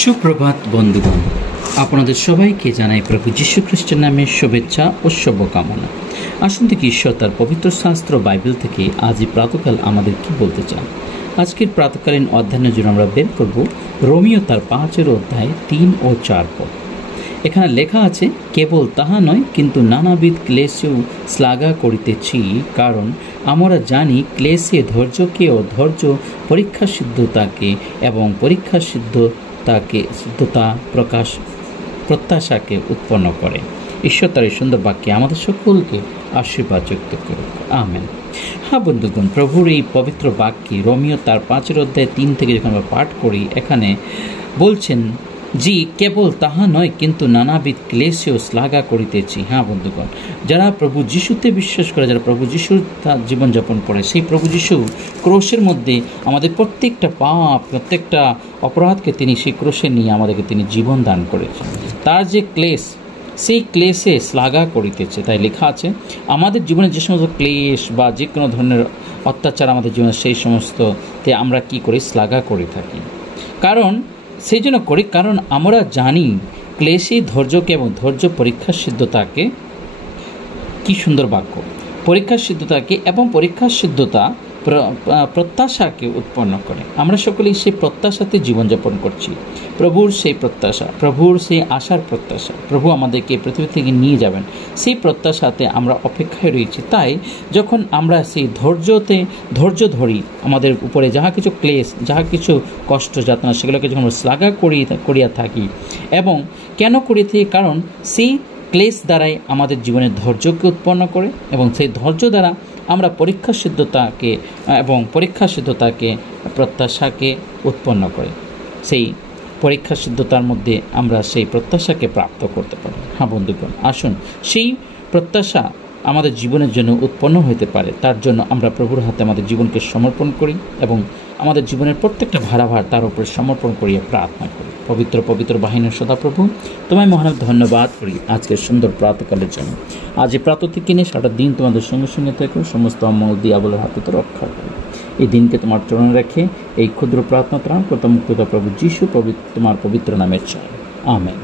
সুপ্রভাত বন্ধুগণ, আপনাদের সবাইকে জানাই প্রভু যীশু খ্রিস্টের নামে শুভেচ্ছা ও শুভকামনা। আসুন দেখি ঈশ্বর তার পবিত্র শাস্ত্র বাইবেল থেকে আজই প্রাতকাল আমাদের কি বলতে চান। আজকের প্রাতকালীন অধ্যয়নের জন্য আমরা বের করব রোমিও তার 5 অধ্যায় 3 ও 4 পদ। এখানে লেখা আছে, কেবল তাহা নয় কিন্তু নানাবিধ ক্লেশেও শ্লাঘা করিতেছি, কারণ আমরা জানি ক্লেশে ধৈর্যকে ও ধৈর্য পরীক্ষা সিদ্ধতাকে এবং পরীক্ষা সিদ্ধতা প্রত্যাশাকে উৎপন্ন করে। ঈশ্বর তার এই সুন্দর বাক্যে আমাদের সকলকে আশীর্বাদ যুক্ত করুক, আমেন। হ্যাঁ বন্ধুগণ, প্রভুর এই পবিত্র বাক্যে রোমিও তার 5 অধ্যায় 3 থেকে যখন আমরা পাঠ করি, এখানে বলছেন যে কেবল তাহা নয় কিন্তু নানাবিধ ক্লেশেও শ্লাঘা করিতেছি। হ্যাঁ বন্ধুগণ, যারা প্রভু যিশুতে বিশ্বাস করে, যারা প্রভু যিশুর তার জীবনযাপন করে, সেই প্রভু যিশু ক্রুশের মধ্যে আমাদের প্রত্যেকটা পাপ, প্রত্যেকটা অপরাধকে তিনি সেই ক্রুশে নিয়ে আমাদেরকে তিনি জীবন দান করেছেন। তার যে ক্লেশ, সেই ক্লেশে শ্লাঘা করিতেছে। তাই লেখা আছে, আমাদের জীবনে যে সমস্ত ক্লেশ বা যে কোনো ধরনের অত্যাচার আমাদের জীবনে, সেই সমস্ততে আমরা কি করি? শ্লাঘা করে থাকি। সেই জন্য করি কারণ আমরা জানি ক্লেশই ধৈর্যকে এবং ধৈর্য পরীক্ষার সিদ্ধতাকে, কি সুন্দর বাক্য, পরীক্ষার সিদ্ধতাকে এবং পরীক্ষার সিদ্ধতা প্রত্যাশাকে উৎপন্ন করে। আমরা সকলেই সেই প্রত্যাশাতে জীবনযাপন করছি। প্রভুর সেই প্রত্যাশা, প্রভুর সেই আশার প্রত্যাশা, প্রভু আমাদেরকে পৃথিবী থেকে নিয়ে যাবেন, সেই প্রত্যাশাতে আমরা অপেক্ষায় রয়েছি। তাই যখন আমরা সেই ধৈর্য ধরি, আমাদের উপরে যাহা কিছু ক্লেশ, যাহা কিছু কষ্ট যাতনা, সেগুলোকে যখন আমরা শ্লাঘা করিয়া থাকি, এবং কেন করিয়া থাকি? কারণ সেই ক্লেশ দ্বারাই আমাদের জীবনের ধৈর্যকে উৎপন্ন করে, এবং সেই ধৈর্য দ্বারা আমরা পরীক্ষা সিদ্ধতাকে প্রত্যাশাকে উৎপন্ন করে। সেই পরীক্ষা সিদ্ধতার মধ্যে আমরা সেই প্রত্যাশাকে প্রাপ্ত করতে পারি। হ্যাঁ বন্ধুগণ, আসুন সেই প্রত্যাশা আমাদের জীবনের জন্য উৎপন্ন হতে পারে, তার জন্য আমরা প্রভুর হাতে আমাদের জীবনকে সমর্পণ করি এবং আমাদের জীবনের প্রত্যেকটা ভার তার উপরে সমর্পণ করিয়া প্রার্থনা করি। পবিত্র বাহিনীর সদাপ্রভু, তোমায় মহান ধন্যবাদ করি আজকের সুন্দর প্রাতকালের জন্য। আজ এই প্রাত থেকে নিয়ে সারা দিন তোমাদের সঙ্গে থেকো, সমস্ত অমল দিয়াবলের হাতে তো রক্ষা করো। এই দিনকে তোমার চরণে রেখে এই ক্ষুদ্র প্রার্থনা ত্রাণ করতে মুক্ত প্রভু যিশু তোমার পবিত্র নামের চাই, আমেন।